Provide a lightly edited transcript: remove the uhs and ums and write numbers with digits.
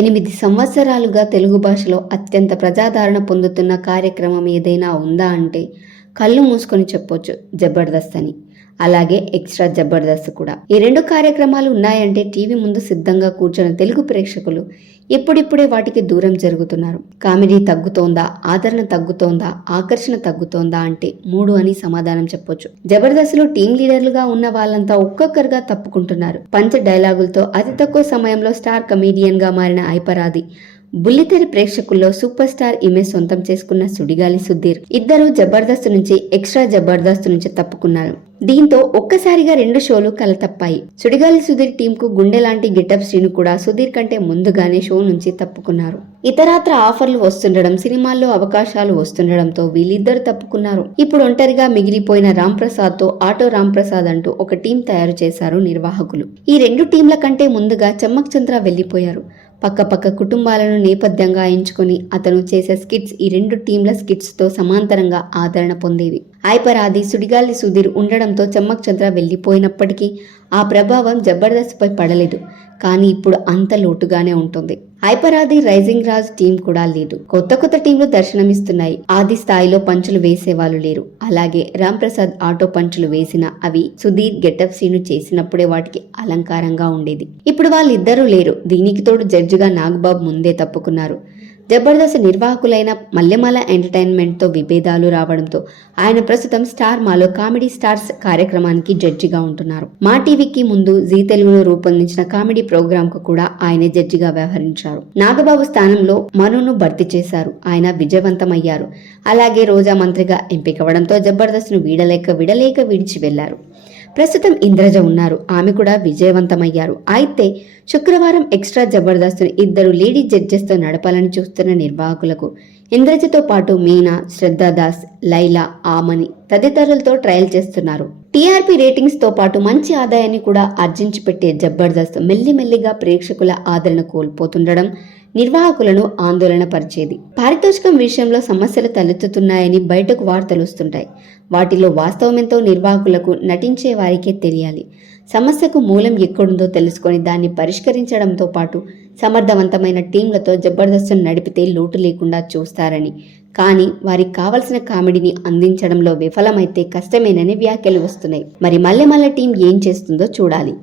8 సంవత్సరాలుగా తెలుగు భాషలో అత్యంత ప్రజాదరణ పొందుతున్న కార్యక్రమం ఏదైనా ఉందా అంటే కళ్ళు మూసుకొని చెప్పొచ్చు జబర్దస్త్ అని. అలాగే ఎక్స్ట్రా జబర్దస్త్ కూడా. ఈ 2 కార్యక్రమాలు ఉన్నాయంటే టీవీ ముందు సిద్ధంగా కూర్చున్న తెలుగు ప్రేక్షకులు ఇప్పుడిప్పుడే వాటికి దూరం జరుగుతున్నారు. కామెడీ తగ్గుతోందా, ఆదరణ తగ్గుతోందా, ఆకర్షణ తగ్గుతోందా అంటే 3 అని సమాధానం చెప్పొచ్చు. జబర్దస్త్ లో టీం లీడర్లుగా ఉన్న వాళ్ళంతా ఒక్కొక్కరుగా తప్పుకుంటున్నారు. పంచ డైలాగులతో అతి తక్కువ సమయంలో స్టార్ కమీడియన్ గా మారిన ఐపరాది, బుల్లితెర ప్రేక్షకుల్లో సూపర్ స్టార్ ఇమేజ్ సొంతం చేసుకున్న సుడిగాలి సుధీర్ ఇద్దరు జబర్దస్త్ నుంచి ఎక్స్ట్రా జబర్దస్త్ నుంచి తప్పుకున్నారు. దీంతో ఒక్కసారిగా 2 షోలు కలతప్పాయి. సుడిగాలి సుధీర్ టీం కు గుండె లాంటి గెటప్ శ్రీను కూడా సుధీర్ కంటే ముందుగానే షో నుంచి తప్పుకున్నారు. ఇతరాత్ర ఆఫర్లు వస్తుండడం, సినిమాల్లో అవకాశాలు వస్తుండడంతో వీళ్ళిద్దరు తప్పుకున్నారు. ఇప్పుడు ఒంటరిగా మిగిలిపోయిన రామ్ ప్రసాద్ తో ఆటో రామ్ ప్రసాద్ అంటూ ఒక టీం తయారు చేశారు నిర్వాహకులు. ఈ 2 టీంల కంటే ముందుగా చమ్మక్ చంద్ర వెళ్లిపోయారు. పక్క కుటుంబాలను నేపథ్యంగా ఎంచుకొని అతను చేసే స్కిట్స్ ఈ 2 టీంల స్కిట్స్ తో సమాంతరంగా ఆదరణ పొందేవి. ఐపరాది, సుడిగాలి సుధీర్ ఉండడంతో చమ్మక్ చంద్ర వెళ్లిపోయినప్పటికీ ఆ ప్రభావం జబర్దస్త్ పై పడలేదు. కానీ ఇప్పుడు అంత లోటుగానే ఉంటుంది. ఐపరాది, రైజింగ్ రాజ్ టీం కూడా లేదు. కొత్త టీంలు దర్శనమిస్తున్నాయి. ఆది స్థాయిలో పంచులు వేసేవాళ్ళు లేరు. అలాగే రామ్ ప్రసాద్ ఆటో పంచులు వేసినా అవి సుధీర్ గెటప్ సీను చేసినప్పుడే వాటికి అలంకారంగా ఉండేది. ఇప్పుడు వాళ్ళిద్దరూ లేరు. దీనికి తోడు జడ్జిగా నాగబాబు ముందే తప్పుకున్నారు. జబర్దస్త్ నిర్వాహకులైన మల్లెమాల ఎంటర్టైన్మెంట్ తో విభేదాలు రావడంతో ఆయన ప్రస్తుతం స్టార్ మాలో కామెడీ స్టార్స్ కార్యక్రమానికి జడ్జిగా ఉంటున్నారు. మా టీవీకి ముందు జీ తెలుగులో రూపొందించిన కామెడీ ప్రోగ్రామ్ కు కూడా ఆయనే జడ్జిగా వ్యవహరించారు. నాగబాబు స్థానంలో మనును భర్తీ చేశారు. ఆయన విజయవంతమయ్యారు. అలాగే రోజా మంత్రిగా ఎంపికవడంతో జబర్దస్త్ ను విడలేక విడిచి వెళ్లారు. ప్రస్తుతం ఇంద్రజ ఉన్నారు. ఆమె కూడా విజయవంతమయ్యారు. అయితే శుక్రవారం ఎక్స్ట్రా జబర్దస్త్ ఇద్దరు లేడీ జడ్జెస్ తో నడపాలని చూస్తున్న నిర్వాహకులకు ఇంద్రజతో పాటు మీనా, శ్రద్ధాదాస్, లైలా, ఆమని తదితరులతో ట్రయల్ చేస్తున్నారు. టీఆర్పీ రేటింగ్స్ తో పాటు మంచి ఆదాయాన్ని కూడా ఆర్జించి పెట్టే జబర్దస్త్ మెల్లిమెల్లిగా ప్రేక్షకుల ఆదరణ కోల్పోతుండడం నిర్వాహకులను ఆందోళన పరిచేది. పారితోషికం విషయంలో సమస్యలు తలెత్తుతున్నాయని బయటకు వార్తలు వస్తుంటాయి. వాటిలో వాస్తవమెంతో నిర్వాహకులకు, నటించే వారికే తెలియాలి. సమస్యకు మూలం ఎక్కడుందో తెలుసుకొని దాన్ని పరిష్కరించడంతో పాటు సమర్థవంతమైన టీంలతో జబర్దస్త్ నడిపితే లోటు లేకుండా చూస్తారని, కానీ వారికి కావలసిన కామెడీని అందించడంలో విఫలమైతే కష్టమేనని వ్యాఖ్యలు వస్తున్నాయి. మరి మల్లెమాల టీం ఏం చేస్తుందో చూడాలి.